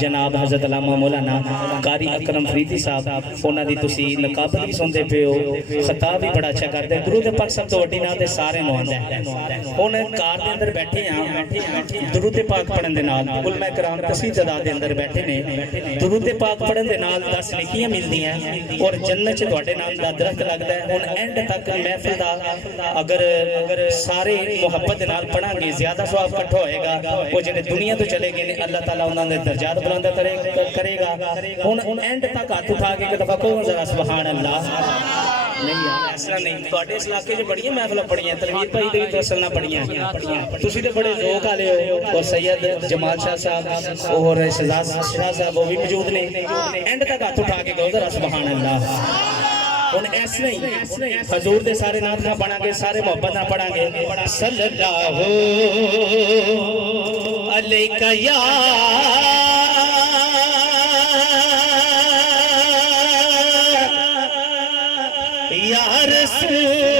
जनाब हज़रत अल्लामा मौलाना कारी अकरम फरीदी साहब उन्हां दी तुसी नकाबत भी सुनते पे हो, खिताब भी बड़ा अच्छा करते हैं। दुरूद पाक सब तो वड्डी नाल ते सारे नु आंदा है। हुण कार दे अंदर बैठे हां, दुरूद पाक पढ़न दे नाल उलमा कराम कसीर तादाद दे अंदर बैठे ने। दुरूद पाक पढ़न दे नाल 10 नेकियां मिलदियां और जन्नत च तुहाडे नाम दा दरख्त लगदा है। हुण एंड तक महफिल दा अगर सारे मुहब्बत दे नाल पढ़ांगे ज्यादा सवाब इकट्ठा होएगा। वो जेडे दुनिया तो चले गए ने अल्लाह ताला उन्हां दे दर्जात बुलंद करेगा। हुण एंड तक हाथ उठा के एक दफा कहो जरा सुभान अल्लाह। नहीं यार ऐसा नहीं, तुहाडे इस इलाके च बड़ियां महफिलां पढ़ियां, तनवीर भाई दे भी तो असल ना पढ़ियां, तुसी ते बड़े ज़ौक वाले हो। और सैयद जमाल शाह साहब और शहजाद शाह साहब वो भी मौजूद ने। एंड तक हाथ उठा के कहो जरा सुभान अल्लाह। हुण ऐसे नहीं हजूर दे सारे नाम ना पढ़ांगे, सारे मोहब्बत ना पढ़ांगे। सल्लल्लाहु अलैका या रसूल